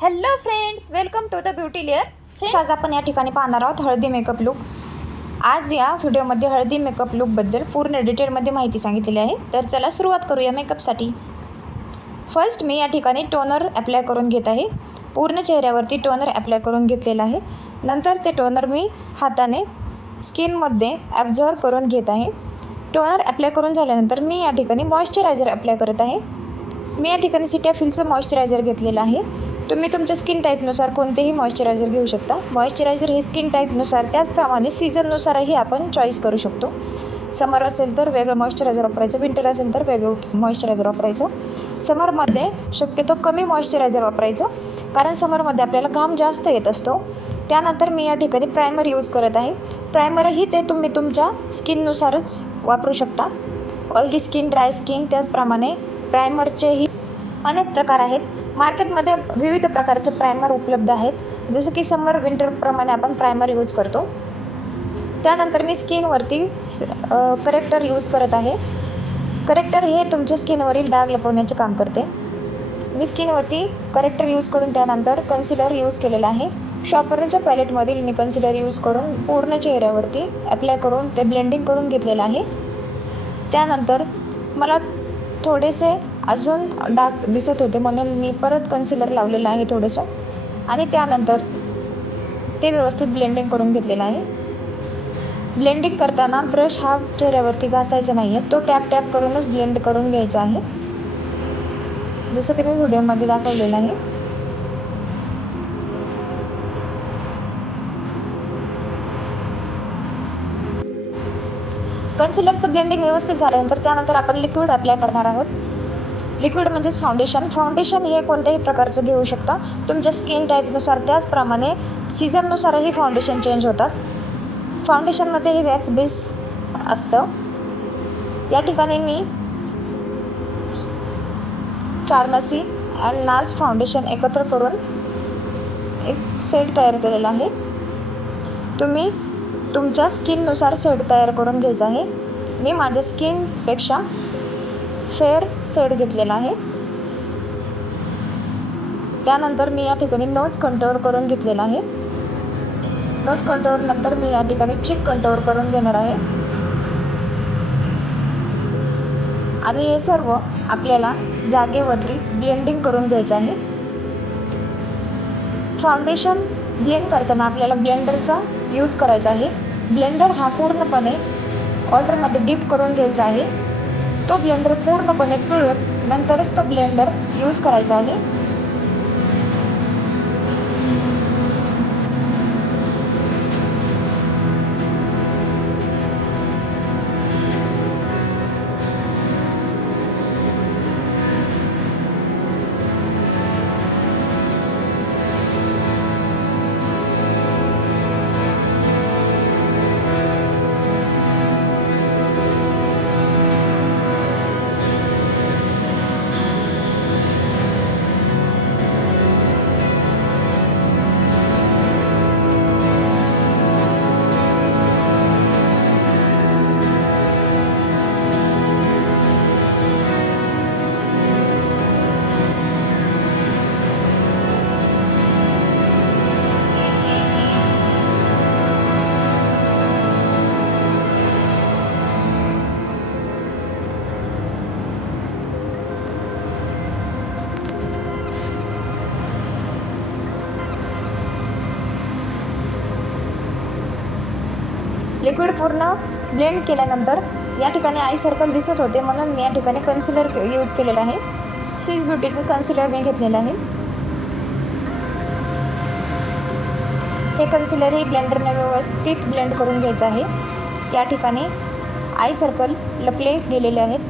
Hello friends, welcome to the beauty layer. आज आपण या ठिकाणी पाहणार आहोत हळदी मेकअप लुक. आज या व्हिडिओमध्ये हळदी मेकअप लुकबद्दल पूर्ण डिटेलमध्ये माहिती सांगितलेली आहे. तर चला सुरुवात करूया मेकअपसाठी. फर्स्ट मी या ठिकाणी टोनर अप्लाय करून घेत आहे. पूर्ण चेहऱ्यावरती टोनर अप्लाय करून घेतलेला आहे. नंतर ते टोनर मी हाताने स्किनमध्ये ॲब्झॉर्ब करून घेत आहे. टोनर अप्लाय करून झाल्यानंतर मी या ठिकाणी मॉइश्चरायझर अप्लाय करत आहे. मी या ठिकाणी सिटॅफिलचं मॉइश्चरायझर घेतलेलं आहे. तुम्ही तुमच्या स्किन टाईपनुसार कोणतेही मॉइश्चरायझर घेऊ शकता. मॉइश्चरायझर हे स्किन टाईपनुसार, त्याचप्रमाणे सीझननुसारही आपण चॉईस करू शकतो. समर असेल तर वेगळं मॉइश्चरायझर वापरायचं, विंटर असेल तर वेगळं मॉइश्चरायझर वापरायचं. समरमध्ये शक्यतो कमी मॉइश्चरायझर वापरायचं, कारण समरमध्ये आपल्याला घाम जास्त येत असतो. त्यानंतर मी या ठिकाणी प्रायमर यूज करत आहे. प्रायमरही ते तुम्ही तुमच्या स्किननुसारच वापरू शकता. ऑइली स्किन, ड्राय स्किन, त्याचप्रमाणे प्रायमरचेही अनेक प्रकार आहेत. मार्केटमध्ये विविध प्रकारचे प्रायमर उपलब्ध आहेत. जसं की समर विंटरप्रमाणे आपण प्रायमर यूज करतो. त्यानंतर मी स्किनवरती करेक्टर यूज करत आहे. करेक्टर हे तुमच्या स्किनवरील डाग लपवण्याचे काम करते. मी स्किनवरती करेक्टर यूज करून त्यानंतर कन्सिलर यूज केलेला आहे. शॉपरच्या पॅलेटमधील मी कन्सिलर यूज करून पूर्ण चेहऱ्यावरती अप्लाय करून ते ब्लेंडिंग करून घेतलेलं आहे. त्यानंतर मला थोडेसे अजून डाग दिसत होते, म्हणून मी परत कन्सिलर लावलेलं आहे थोडंसं, आणि त्यानंतर ते व्यवस्थित ब्लेंडिंग करून घेतलेलं आहे. ब्लेंडिंग करताना ब्रश हा चेहऱ्यावरती घासायचा नाही आहे, तो टॅप टॅप करूनच ब्लेंड करून घ्यायचा आहे, जसं की मी व्हिडिओमध्ये दाखवलेलं आहे. कन्सिलरचं ब्लेंडिंग व्यवस्थित झाल्यानंतर त्यानंतर आपण लिक्विड अप्लाय करणार आहोत. लिक्विड म्हणजेच फाउंडेशन. फाउंडेशन हे कोणत्याही प्रकारचं घेऊ शकता तुमच्या स्किन टाईपनुसार, त्याचप्रमाणे सीझननुसारही फाउंडेशन चेंज होतात. फाउंडेशनमध्ये हे वॅक्स बेस असतं. या ठिकाणी मी फार्मसी अँड नार्स फाउंडेशन एकत्र करून एक सेट तयार केलेला आहे. तुम्ही तुमच्या स्किननुसार सेट तयार करून घ्यायचा आहे. मी माझ्या स्किनपेक्षा फेअर सेट घेतलेला आहे. त्यानंतर मी या ठिकाणी नोज कंटोर करून घेतलेला आहे. नोज कंटोर नंतर मी या ठिकाणी चिक कंटोर करून घेणार आहे. आणि हे सर्व आपल्याला जागेवरती ब्लेंडिंग करून घ्यायचं आहे. फाउंडेशन ब्लेंड करताना आपल्याला ब्लेंडरचा यूज करायचा आहे. ब्लेंडर हा पूर्णपणे वॉटरमध्ये डीप करून घ्यायचा आहे. तो ब्लेंडर पूर्णपणे पिळून नंतरच तो ब्लेंडर यूज करायचा आहे. लिक्विड पूर्ण ब्लेंड केल्यानंतर या ठिकाणी आय सर्कल दिसत होते, म्हणून मी या ठिकाणी कन्सिलर यूज केलेलं आहे. स्विस ब्युटीचं कन्सिलर मी घेतलेलं आहे. हे कन्सिलरही ब्लेंडरने व्यवस्थित ब्लेंड करून घ्यायचं आहे. या ठिकाणी आय सर्कल लपले गेलेले आहेत.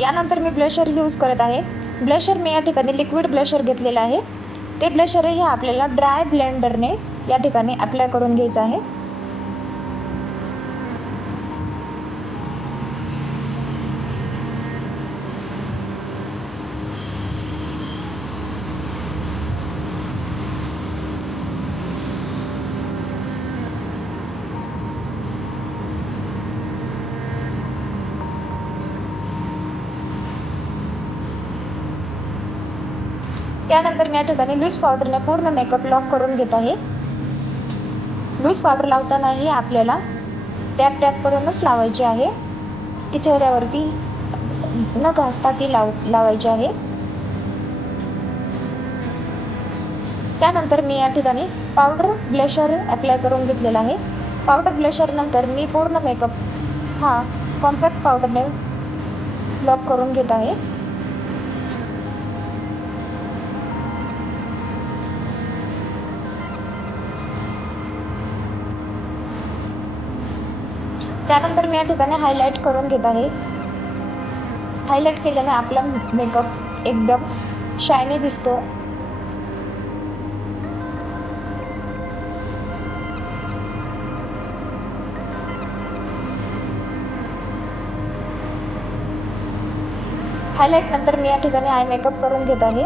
यानंतर मी ब्लशर यूज करत आहे. ब्लशर मी या ठिकाणी लिक्विड ब्लशर घेतलेलं आहे. ते ब्लशरही आपल्याला ड्राय ब्लेंडरने या ठिकाणी अप्लाय करून घ्यायचं आहे. त्यानंतर मी या ठिकाणी लूज पावडरने पूर्ण मेकअप लॉक करून घेत आहे. लूज पावडर लावतानाही आपल्याला टॅप टॅप करूनच लावायची आहे, ती चेहऱ्यावरती न घासता ती लावायची आहे. त्यानंतर मी या ठिकाणी पावडर ब्लशर अप्लाय करून घेतलेला आहे. पावडर ब्लशर नंतर मी पूर्ण मेकअप हा कॉम्पॅक्ट पावडरने लॉक करून घेत आहे. त्यानंतर मी या ठिकाणी हायलाइट करून घेत आहे. हायलाइट केल्याने आपला मेकअप एकदम शायनी दिसतो. हायलाइट नंतर मी या ठिकाणी आय मेकअप करून घेत आहे.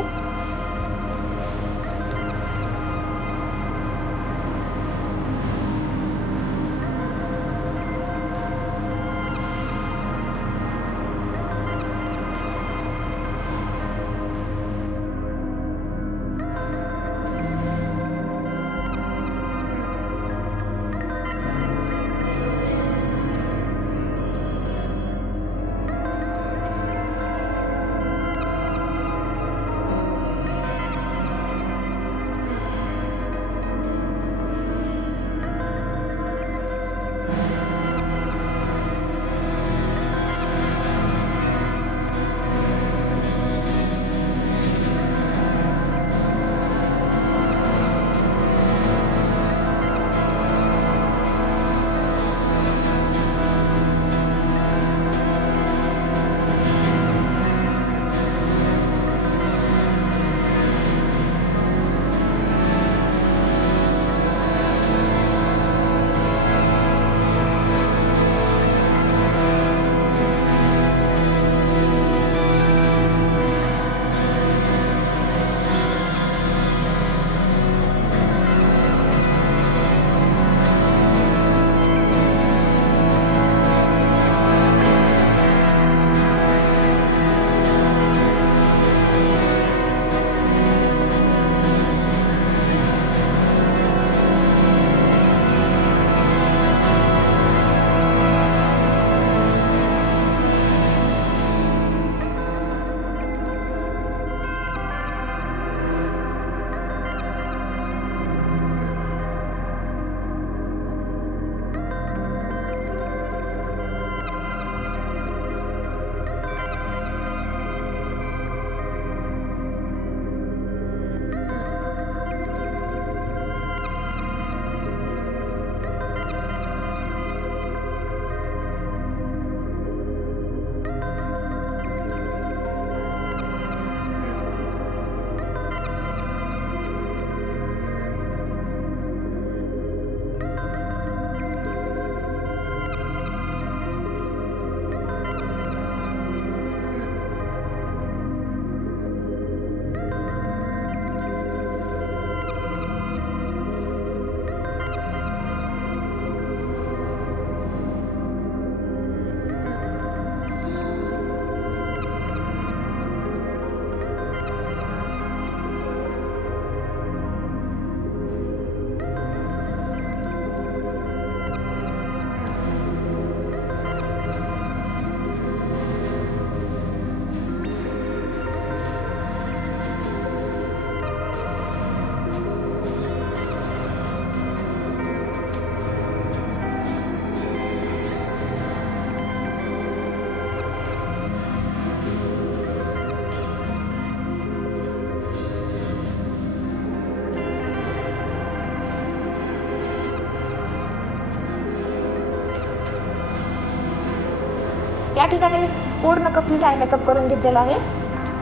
या ठिकाणी मी पूर्ण कंप्लीट आय मेकअप करून घेतलेला आहे.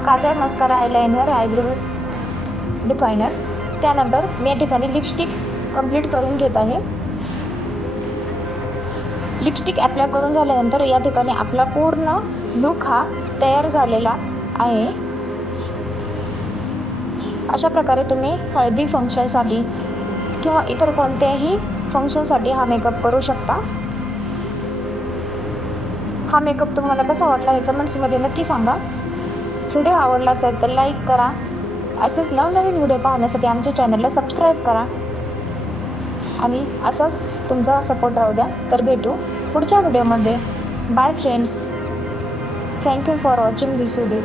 काजळ, मस्कारा, आयलाइनर, आयब्रो डिफायनर. त्यानंतर मी या ठिकाणी लिपस्टिक कंप्लीट करून घेत आहे. लिपस्टिक अप्लाय करून झाल्यानंतर या ठिकाणी आपला पूर्ण लुक हा तयार झालेला आहे. अशा प्रकारे तुम्ही हळदी फंक्शनसाठी किंवा इतर कोणत्याही फंक्शनसाठी हा मेकअप करू शकता. हा मेकअप तुम्हाला कसा वाटला हे कमेंट्समध्ये नक्की सांगा. व्हिडिओ आवडला असेल तर लाईक करा, असेच नवनवीन व्हिडिओ पाहण्यासाठी आमच्या चॅनलला सबस्क्राईब करा आणि असाच तुमचा सपोर्ट राहू द्या. तर भेटू पुढच्या व्हिडिओमध्ये. Bye friends. Thank you for watching this video.